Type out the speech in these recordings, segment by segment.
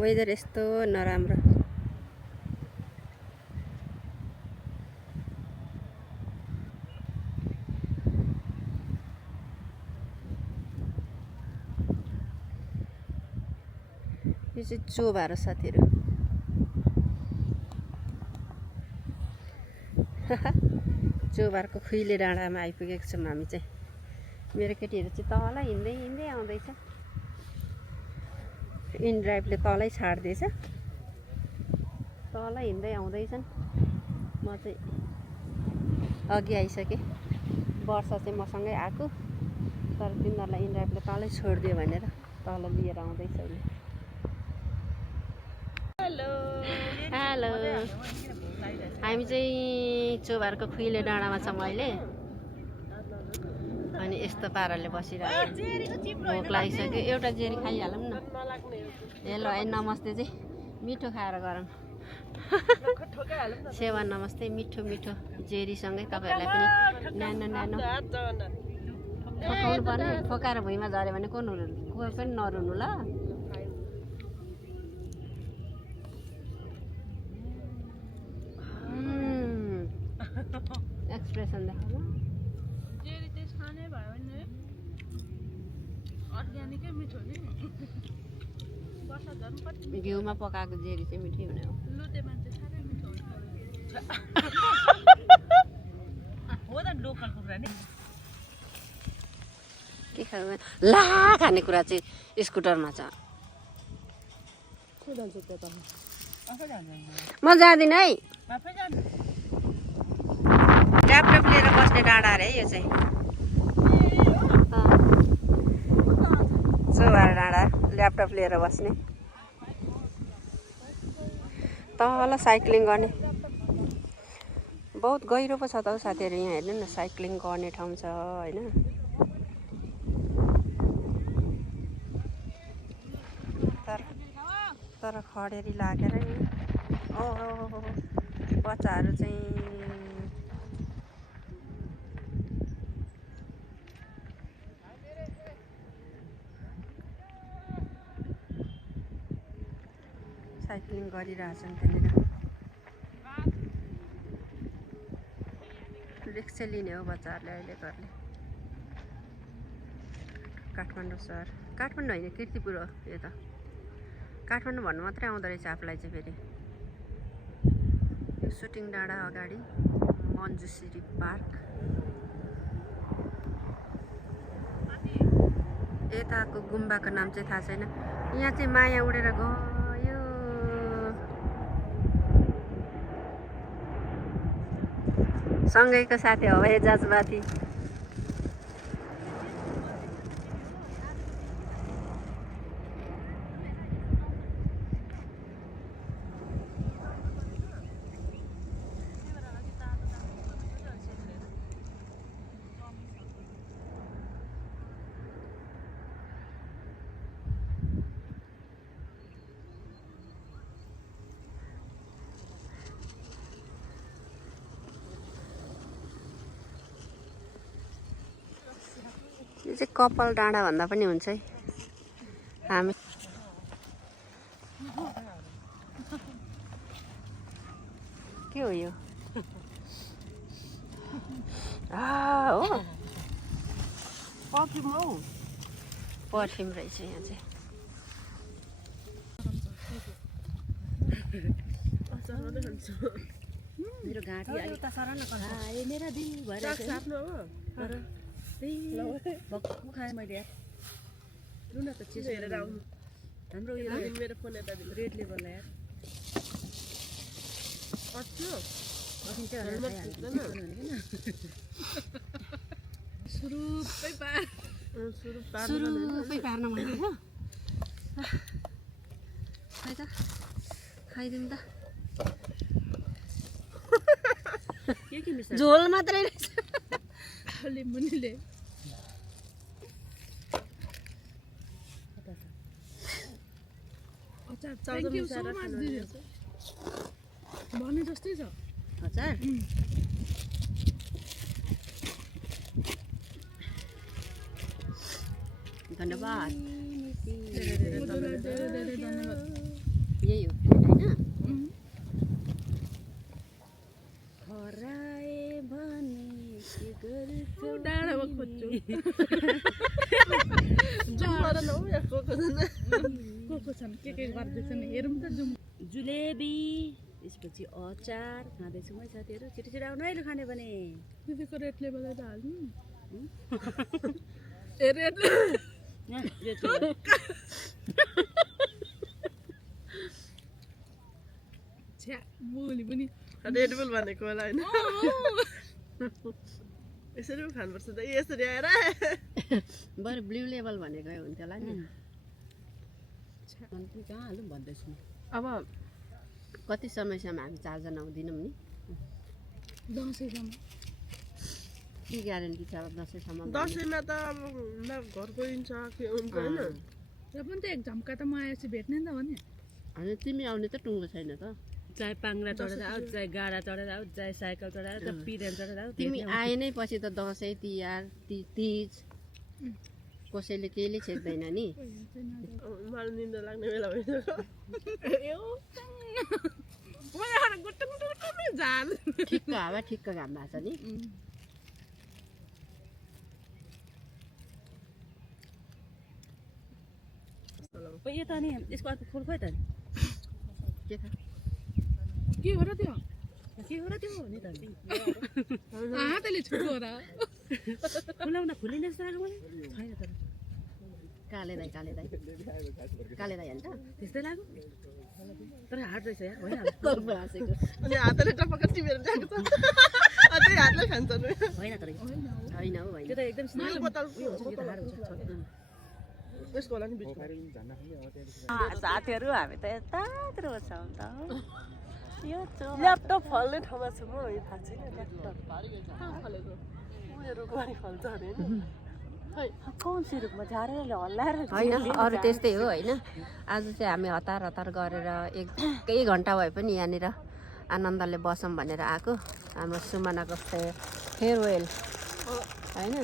Weather यस्तो नराम्रो। यो चाहिँ चोभारो साथीहरू। चोभारको खुइले डाँडामा आइपुगेको छौँ हामी चाहिँ। मेरो केटीहरू चाहिँ तल हिँड्दै हिँड्दै आउँदैछ। इनड्राइभले तलै छाड्दैछ, तल हिँड्दै आउँदैछन्। म चाहिँ अघि आइसकेँ। वर्षा चाहिँ मसँगै आएको, तर तिनीहरूलाई इनड्राइभले तलै छोडिदियो भनेर तल लिएर आउँदैछ उसले। हेलो, हामी चाहिँ चोभारको खुइले डाँडामा छौँ अहिले। अनि यस्तो पाराले बसिरहेको, भोक लागिसक्यो। एउटा जेरी खाइहालौँ न। हेलो है, नमस्ते चाहिँ मिठो खाएर गरौँ। सेवा नमस्ते, मिठो मिठो जेरीसँगै तपाईँहरूलाई पनि न्यानो न्यानो ठोकाउनु पर्ने। ठोकाएर भुइँमा झऱ्यो भने कोही पनि नरुनु ल। एक्सप्रेसन देखाउनु। घिउमा पकाएको जेरी चाहिँ मिठै हुने हो। के खानु ला, खानेकुरा चाहिँ स्कुटरमा छ। म जाँदिनँ है। ल्यापटप लिएर बस्ने डाँडा अरे यो चाहिँ। चोभार डाँडा ल्यापटप लिएर बस्ने। तल साइक्लिङ गर्ने बहुत गहिरो पो छ त हौ साथीहरू। यहाँ हेर्नु न, साइक्लिङ गर्ने ठाउँ छ होइन। तर खडेरी लागेर नि बच्चाहरू चाहिँ साइक्लिङ गरिरहेछन् त्यहाँनिर। रिक्स चाहिँ लिने हो बच्चाहरूले अहिले घरले। काठमाडौँ सहर, काठमाडौँ होइन कीर्तिपुर हो यो त। काठमाडौँ भन्नु मात्रै आउँदो रहेछ आफूलाई चाहिँ फेरि। यो सुटिङ डाँडा अगाडि मन्जुश्री पार्क। यताको गुम्बाको नाम चाहिँ थाहा छैन। यहाँ चाहिँ माया उडेर गयो। सँगैको साथी हवाई जहाजमाथि। यो चाहिँ कपाल डाँडा भन्दा पनि हुन्छ है। हामी के हो यो? हो पर्फ्युम रहेछ यहाँ चाहिँ। मेरो घाँटी अलिक मेरा दिन भएर भक्कु खाएँ मैले। लु न त चिज हेरेर आउनु। हाम्रो यो मेरो फोन यता रेड लेभल यार। सुरुपै पार्न भनेको खै त खाइदिउँ त। झोल मात्रै रहेछ। मुनिले भने जस्तै छ अचार। धन्यवाद। यही हो होइन हराए भने के गर्छु डाँडामा खोज्छु को छन् के गर्दैछन् हेरौँ त जाउँ जुलेबी त्यसपछि अचार खाँदैछु है साथीहरू छिटो छिटो आउनु अहिले खाने भने दिदीको रेटले बेला त हाल्नु छ्या भोलि पनि रेड बुल भनेको होला होइन यसरी पो खानुपर्छ त यसरी आएर बरु ब्लु लेभल भनेको हुन्थ्यो होला नि अनि पनि कहाँ हालौँ भन्दैछु अब कति समयसम्म हामी चारजना आउँदिनौँ नि दसैँसम्म के ग्यारेन्टी छ अब दसैँसम्म दसैँमा त अब न घर गइन्छ के हुन्छ होइन र पनि त एक झम्का त म आएपछि भेट्ने नि त हो नि होइन तिमी आउने त टुङ्गो छैन त चाहे पाङ्रा चढेर आऊ चाहे गाडा चढेर आऊ चाहे साइकल चढेर आऊ चाहे पिरेन चढेर आऊ तिमी आए नै पछि त दसैँ तिहार तीज कसैले केहीले छेक्दैन नि मलाई निन्दा लाग्ने बेला भइसक्यो ठिक्क हावा ठिक्क घाम भएको छ नि यो त नि यसको अर्को फुल खोइ त के थाहा के हो र त्यो के हो र त्यो नि त हातले छुट्यो र फुलाउन फुलिने जस्तो लाग्यो मलाई छैन तर काले दाई काले दाई काले दाई होइन त त्यस्तै लाग्यो तर हार्ड रहेछ यार होइन हाँसेको अनि हातले टपक्क टिपेर जान्छ त्यही हातले खान्छ नि होइन तर होइन हौ होइन त्यो त एकदम यो बोतल उयो हुन्छ त्यो त हार्ड हुन्छ यसको होला नि बिचमा साथीहरू हामी त यतातिर बस्छौँ त यो ल्यापटप फल्ने ठाउँमा छु म यो थाहा छैन ल्यापटप फलेको उयो रुखबारी फल्छ अरे कौन सी रुखमा झारेर हल्लाएर होइन अरू त्यस्तै हो होइन आज चाहिँ हामी हतार हतार गरेर केही घन्टा भए पनि यहाँनिर आनन्दले बसौँ भनेर आएको हाम्रो सुमनाको फेयरवेल होइन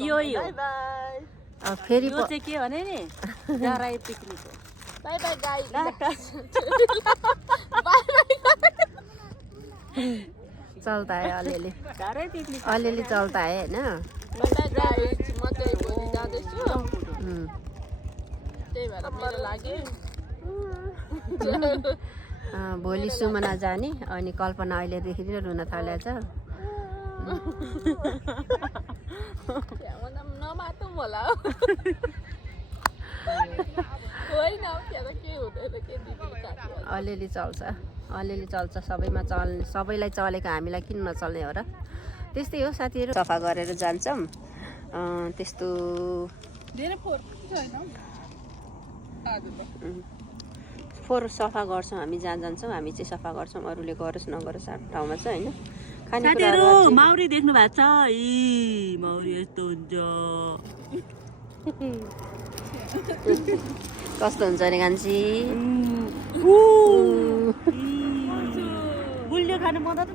यो अब फेरि यो चाहिँ के भने नि गराई पिकनिक हो बाई बाई गाई चल्ता है अलिअलि गराई पिकनिक अलिअलि चल्ता है होइन म चाहिँ भोलि जाँदैछु त्यही भएर मेरो लागि भोलि सुमना जाने अनि कल्पना अहिलेदेखि नै रुन थालेछ नमातौँ होला होइन के हुँदैन के अलिअलि चल्छ सबैमा चल्ने सबैलाई चलेको हामीलाई किन नचल्ने हो र त्यस्तै हो साथीहरू सफा गरेर जान्छौँ त्यस्तो धेरै फोहोर छैन फोहोर सफा गर्छौँ हामी जहाँ जान्छौँ हामी चाहिँ सफा गर्छौँ अरूले गरोस् नगरोस् आफ्नो ठाउँमा चाहिँ होइन साथीहरू माउरी देख्नु भएको छ इ माउरी यस्तो हुन्छ कस्तो हुन्छ अरे कान्छी गुलियो खानु मन त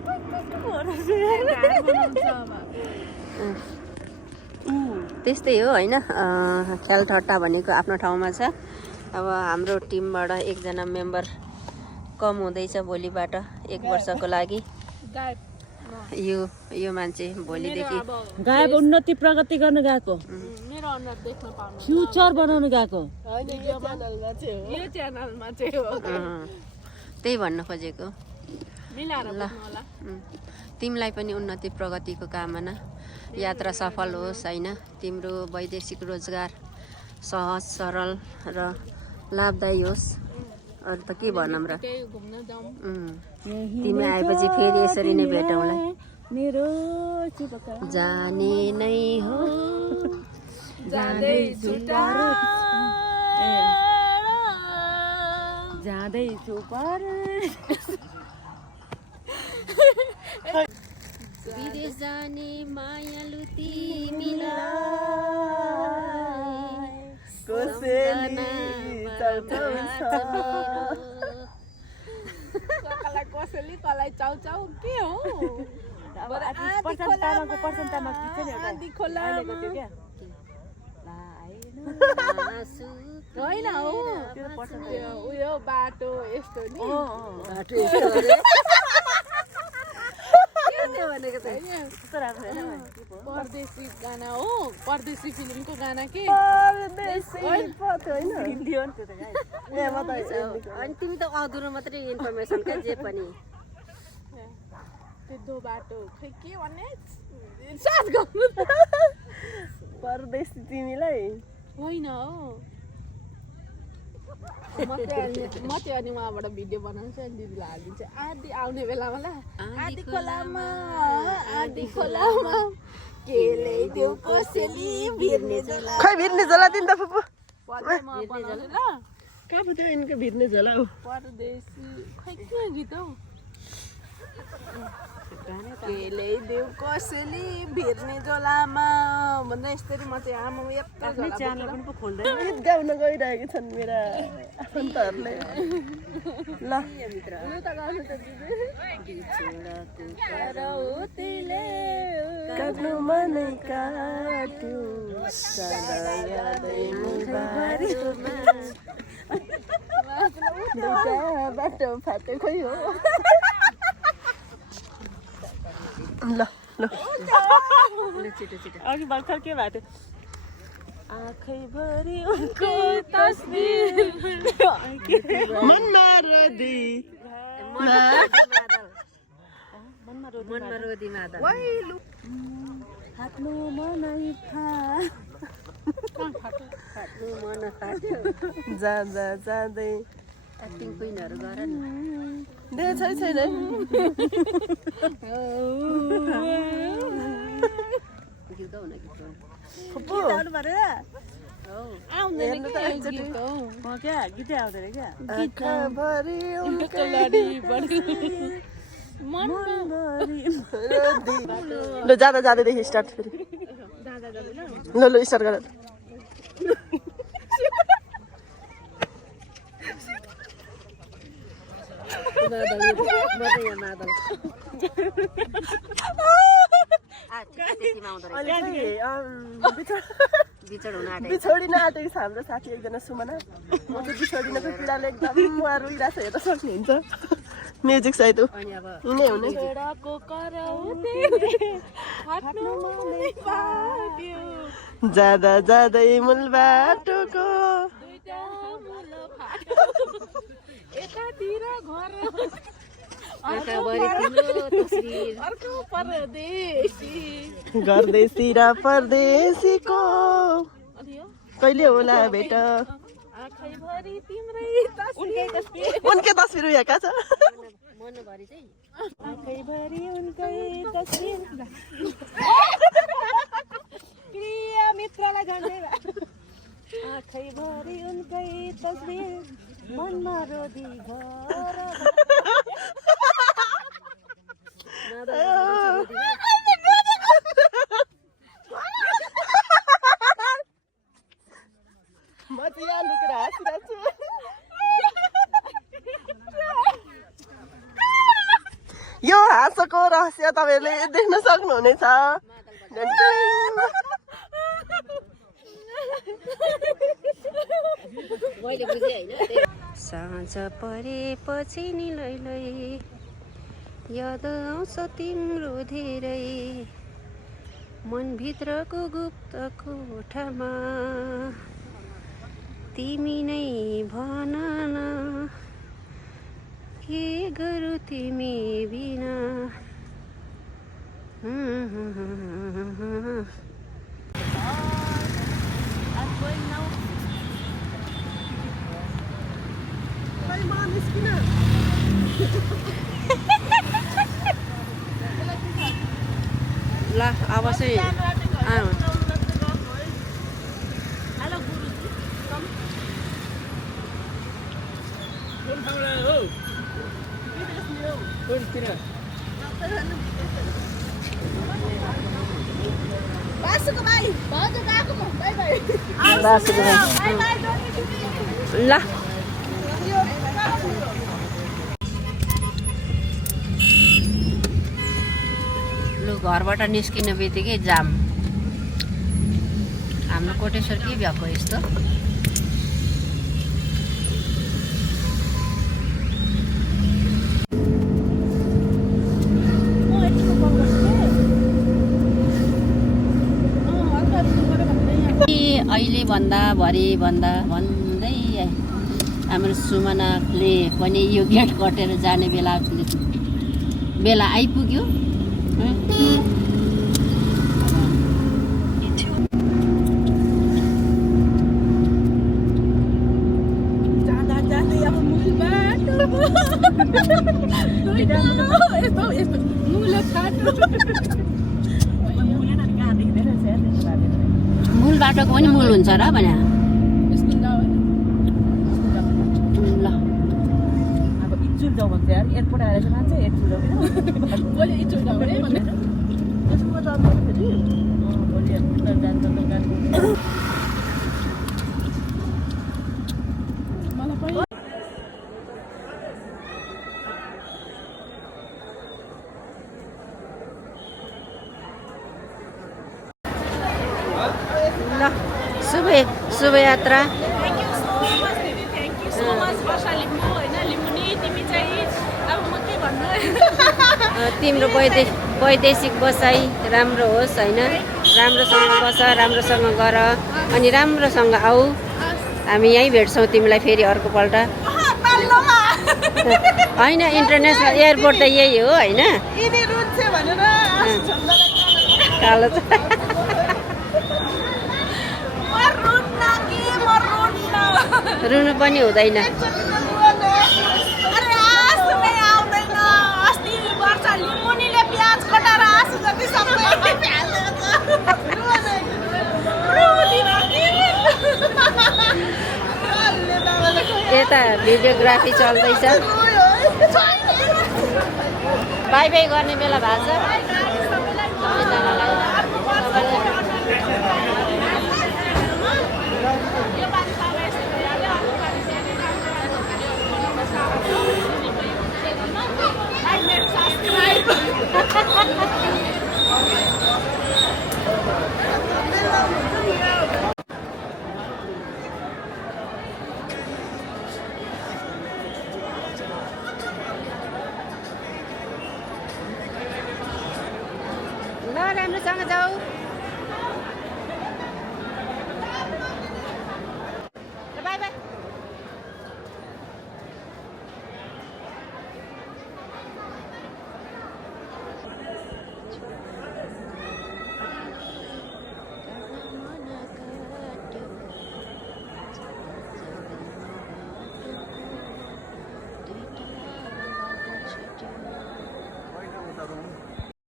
त्यस्तै हो होइन ख्याल ठट्टा भनेको आफ्नो ठाउँमा छ अब हाम्रो टिमबाट एकजना मेम्बर कम हुँदैछ भोलिबाट 1 वर्षको लागि यो मान्छे भोलिदेखि गायब उन्नति प्रगति गर्न गएको मेरो अनुहार देख्न पाउनु फ्युचर बनाउनु गएको यो च्यानलमा चाहिँ हो त्यही भन्न खोजेको मिलाएर ल तिमीलाई पनि उन्नति प्रगतिको कामना यात्रा सफल होस् होइन तिम्रो वैदेशिक रोजगार सहज सरल र लाभदायी होस् अरू त के भनौँ र घुम्न जाउँ तिमी आएपछि फेरि यसरी नै भेटौँला मेरो जाने नै हो जाँदैछु पर विदेश जाने मायालु तिमीलाई कसैले कलाई चाउ चाउ के हो होइन हो उयो बाटो यस्तो नि बाटो यस्तो अरे के त्यो भनेको त परदेशी गाना हो परदेशी फिल्मको गाना के अनि तिमी त अधुरो मात्रै इन्फर्मेसन क्या जे पनि त्यो बाटो खै के भन्ने सर्च गर्नु परदेशी तिमीलाई होइन हो म चाहिँ अनि उहाँबाट भिडियो बनाउँछु अनि दिदीलाई हालिदिन्छु आधी आउने बेलामा ल आधी खोलामा के ल्याइदेऊ कसैले भिर्ने झोला खै भिर्ने झोला दिन त फुपू पछि म बनाउँछु ल कहाँ पो त्यो यिनको भिर्ने झोला हो परदेशी खै के गीत हौ के ल्याइदेऊ कसैले भिर्ने झोलामा भन्दा यसरी म चाहिँ आमा यत्रो च्यानल पनि पो खोल्दैन गीत गाउन गइरहेको छन् मेरा आफन्तहरूले ल काट्नु मनै काट्यो सदा यादै मुबारीमा दुईटा बाटो फाटे खै हो ल ल छिटो छिटो अघि भर्खर के भएको थियो आँखैभरि उनको तस्बिर मनमा रोदी मनमा रोदी मादल फाट्नु मनै फाट्नु मन फाट्यो जाँदा जाँदै एक्टिङ क्विनहरू गर न दे छैन गीत गाउन गीत गाउन फुपू आउँदैन के गीत हौ गीतै आउँदैन क्या आँखाभरि उनको ल जाँदा जाँदैदेखि स्टार्ट फेरि ल ल स्टार्ट गर मादल बिछोडिन आँटेको छ हाम्रो साथी एकजना सुमना म चाहिँ बिछोडिनको पीडाले एकदम उहाँ रोइरहेको छ हेर्न सक्नुहुन्छ म्युजिक सहित यिनै हुने जाँदा जाँदै मूल बाटोको यतातिर घर अर्को परदेशी गर्देशी र परदेशीको कहिले होला भेट आँखैभरि तिम्रै उनकै तस्बिर उयो कहाँ छ मनभरि चाहिँ आँखैभरि उनकै तस्बिर प्रिय मित्रलाई जान्दै आँखैभरि उनकै तस्बिर मनमा रोदी घर म चाहिँ यहाँ लुकेर हाँसिरहेको छु यो हाँसोको रहस्य तपाईँहरूले देख्न सक्नुहुनेछ मैले बुझेँ होइन साँझ परेपछि नि लैलै याद आउँछ तिम्रो धेरै मनभित्रको गुप्त कोठामा तिमी नै भन न के गरौँ तिमी बिना ल अब चाहिँ ल लु घरबाट निस्किने बित्तिकै जाम हाम्रो कोटेश्वर के भएको यस्तो भन्दाभरि भन्दै हाम्रो सुमनाले पनि यो गेट कटेर जाने बेला आइपुग्यो। मूल बाटोको पनि मूल हुन्छ र भने ल अब इचुल जाउँ भन्छ यार एयरपोर्ट आएर चाहिँ मान्छे इचुल जाउँ भोलि इचुल जाउँ है भनेर भोलि एयरपोर्ट जान्छ दोकान ल शुभ यात्रा। तिम्रो वैदेशिक बसाइ राम्रो होस् होइन, राम्रोसँग बस, राम्रोसँग गर अनि राम्रोसँग आऊ। हामी यहीँ भेट्छौँ तिमीलाई फेरि अर्कोपल्ट होइन। इन्टरनेसनल एयरपोर्ट त यही हो होइन, कालो रुनु पनि हुँदैन। यता भिडियोग्राफी चल्दैछ। बाई बाई गर्ने बेला भएको छ सबैजनालाई।